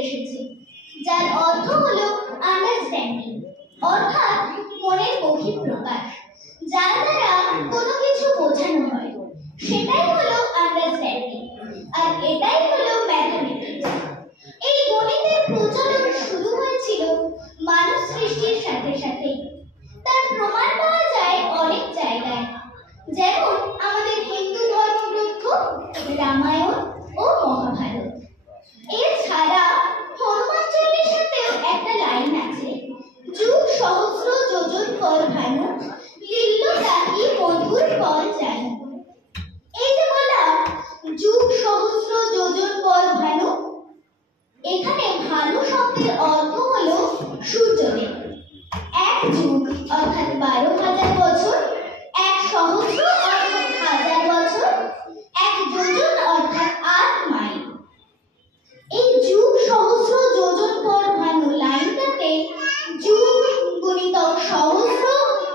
এসেছে, যার অর্থ হলো আন্ডারস্ট্যান্ডিং, অর্থাৎ মনের বহিঃপ্রকাশ, যার দ্বারা কোনো কিছু বোঝানো হয়, সেটাই হলো আন্ডারস্ট্যান্ডিং। আর এটাই হলো ম্যাথমেটিক্স। এই গণিতের প্রচলন শুরু হয়েছিল মানব সৃষ্টির সাথে সাথে। তার প্রমাণ পাওয়া যায় অনেক জায়গায়, যেমন আমাদের হিন্দু ধর্মগ্রন্থ রামায়ণ ও মহাভারত। এছাড়া হনুমান চল্লিশাতেও একটা লাইন আছে, যুগ সহস্র যোজন পর ভানু লিল্ল ডাকি মধুর ফল জানু। এই যে বললাম যুগ সহস্র যোজন পর ভানু, এখানে ভানু শব্দের অর্থ হলো সূর্যদেব। এক যুগ অর্থাৎ 12,000 বছর, এক সহস্র অর্থাৎ 1000 বছর, এক যোজন অর্থাৎ 8 মাইল। এই যুগ সহস্র যোজন পর ভানু লাইনটাতে যুগ গুণিতক সহস্র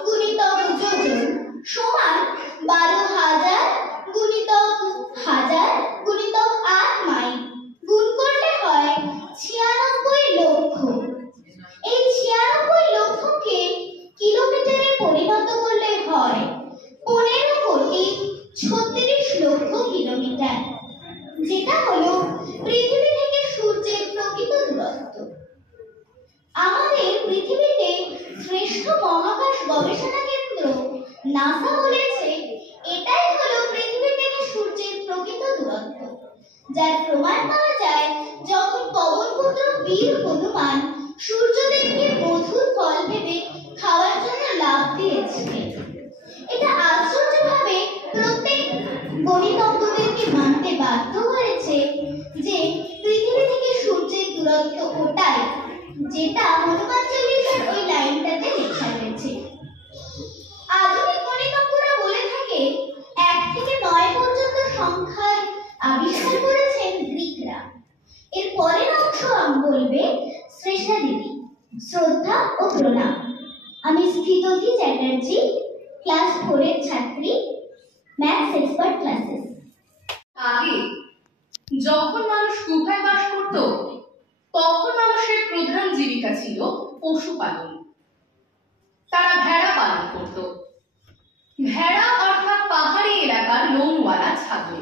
গুণিতক যোজন সমান 12,000 গুণিতক 1000 গুণিতক 8 মাইল গুণ করলে হয় 96 লক্ষ। এই 96 লক্ষকে কিলোমিটারে পরিণত করলে হয় 15,36,00,000 কিলোমিটার, যেটা হলো পৃথিবী থেকে সূর্যের প্রকৃত দূরত্ব। আমাদের পৃথিবীতে শ্রেষ্ঠ মহাকাশ গবেষণা কেন্দ্র নাসা বলেছে এটাই হলো পৃথিবী থেকে সূর্যের প্রকৃত দূরত্ব, যার প্রমাণ পাওয়া যায় যখন পবনপুত্র বীর হনুমান সূর্যদেবকে মধুর ফল ভেবে খাওয়ার জন্য লাফ দিয়েছিলেন। এটা আশ্চর্যভাবে প্রত্যেক গণিতজ্ঞদেরকে মানতে বাধ্য হয়েছে যে পৃথিবী থেকে সূর্যের দূরত্ব ওটাই, যেটা হনুমান চল্লিশার ওই লাইনটাতে লেখা রয়েছে। আধুনিক গণিতজ্ঞরা বলে থাকে 1 থেকে 9 পর্যন্ত সংখ্যার আবিষ্কার করেছেন গ্রিকরা। এর পরের অংশ বলবে শ্রেষ্ঠা দিদি। শ্রদ্ধা ও প্রণাম। আমি স্থিতধি চ্যাটার্জি, ক্লাস 4 এর ছাত্রী, ম্যাথস এক্সপার্ট ক্লাসেস। আগে যখন মানুষ গুহায় বাস করত, তখন মানুষের প্রধান জীবিকা ছিল পশুপালন। তারা ভেড়া পালন করত। ভেড়া অর্থাৎ পাহাড়ি এলাকার লোমওয়ালা ছাগল।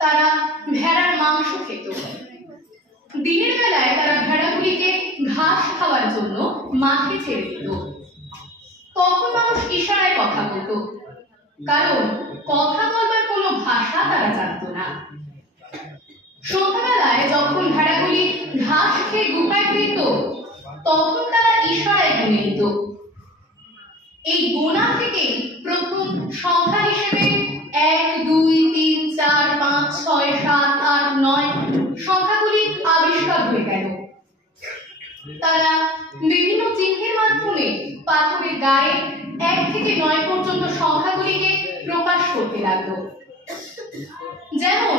তারা ভেড়ার মাংস খেত। দিনের বেলায় তারা ভেড়াগুলিকে ঘাস খাওয়ার জন্য মাঠে ছেড়ে দিত। তখন মানুষ ইশারায় কথা বলতো, কারণ কথা বলবার কোনো ভাষা তারা জানত না। সন্ধ্যাবেলায় যখন ভেড়াগুলি ঘাস খেয়ে গুহায় ফিরত, তখন তারা ইশারায় গুনে দিত। এই গোনা থেকে প্রথম সংখ্যা হিসেবে 1, 2, 3, 4, 5, 6, 7, 8, 9 সংখ্যাগুলি আবিষ্কার হয়ে গেল। তারা বিভিন্ন চিহ্নের মাধ্যমে পাথরের গায়ে 1 থেকে 9 পর্যন্ত সংখ্যাগুলিকে প্রকাশ করতে লাগলো। যেমন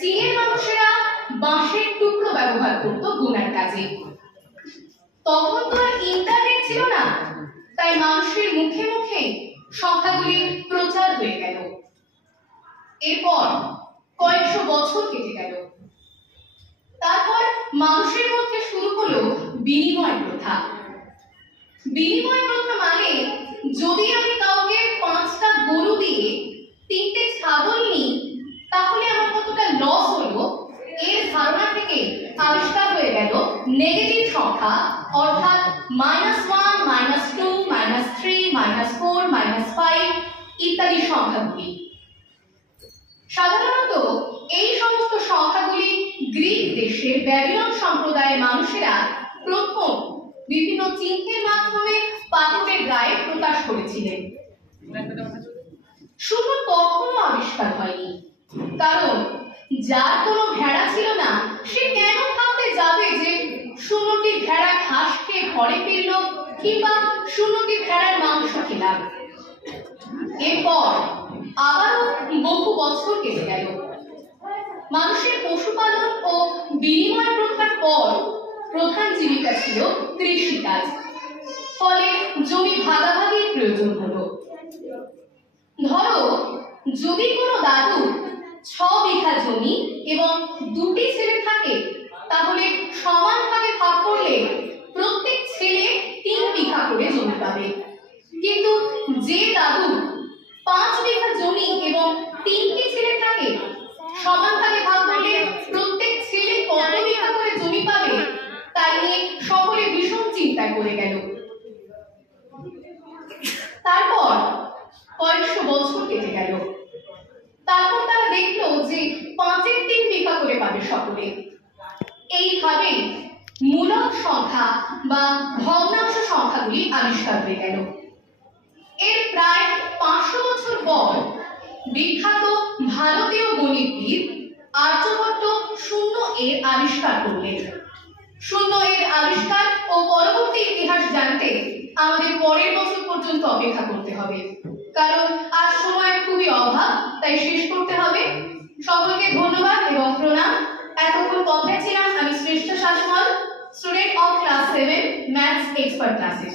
চীনের মানুষেরা বাঁশের টুকরো ব্যবহার করত গোনার কাজে। তখন তো আর ইন্টারনেট ছিল না, তাই মানুষের মুখে মুখে সংখ্যাগুলির প্রচার হয়ে গেল। এরপর কয়েকশো বছর কেটে গেল। তারপর মানুষের মধ্যে শুরু হলো বিনিময় প্রথা। বিনিময় প্রথা মানে যদি আমি কাউকে 5টা গরু দিয়ে 3টে ছাগল নিই, তাহলে আমার কতটা লস হলো, এর ধারণা থেকে আবিষ্কার হয়ে গেল নেগেটিভ সংখ্যা, অর্থাৎ -1, -2, -3, -4, -5 ইত্যাদি সংখ্যাগুলি। সাধারণত এই সমস্ত সংখ্যাগুলি গ্রিক দেশের ব্যাবিলন সম্প্রদায়ের মানুষেরা প্রথম বিভিন্ন চিহ্নের মাধ্যমে পাথরের গায়ে প্রকাশ করেছিলেন। শুধু তখনও আবিষ্কার হয়নি, কারণ যার কোনো ভেড়া ছিল না সে কেন ভাবতে যাবে যে 0টি ভেড়া ঘাস খেয়ে ঘরে ফিরল কিংবা 0টি ভেড়ার মাংস খেলাম। এরপর আবারও বহু বছর কেটে গেল। মানুষের পশুপালন ও বিনিময় প্রথার পর প্রধান জীবিকা ছিল কৃষিকাজ। ফলে জমি ভাগাভাগির প্রয়োজন হলো। ধরো যদি কোনো দাদু 6 বিঘা জমি এবং 2টি ছেলে থাকে, তাহলে সমান ভাগে ভাগ করলে প্রত্যেক ছেলে 3 বিঘা করে জমি পাবে। কিন্তু যে দাদু 5 বিঘা জমি এবং 3টি ছেলে থাকে, সমান ভাগে ভাগ করলে প্রত্যেক ছেলে কত বিঘা করে জমি পাবে তাই নিয়ে সকলে ভীষণ চিন্তায় পড়ে গেল। তারপর কয়েকশো বছর কেটে গেল। তারপর তারা দেখলো যে 5-এর 3 বিঘা করে পাবে সকলে। এইভাবে মূলক সংখ্যা বা ভগ্নাংশ সংখ্যাগুলি আবিষ্কার হয়ে গেল। এর প্রায় 500 বছর পর বিখ্যাত ভারতীয় গণিতবিদ আর্যভট্ট শূন্য এর আবিষ্কার করলেন। শূন্য এর আবিষ্কার ও পরবর্তী ইতিহাস জানতে আমাদের পরের বছর পর্যন্ত অপেক্ষা করতে হবে, কারণ আজ সময়ের খুবই অভাব, তাই শেষ করতে হবে। সকলকে ধন্যবাদ এবং প্রণাম। এতক্ষণ কথায় ছিলাম আমি শ্রেষ্ঠ Sasmal, student of class 7 maths expert classes.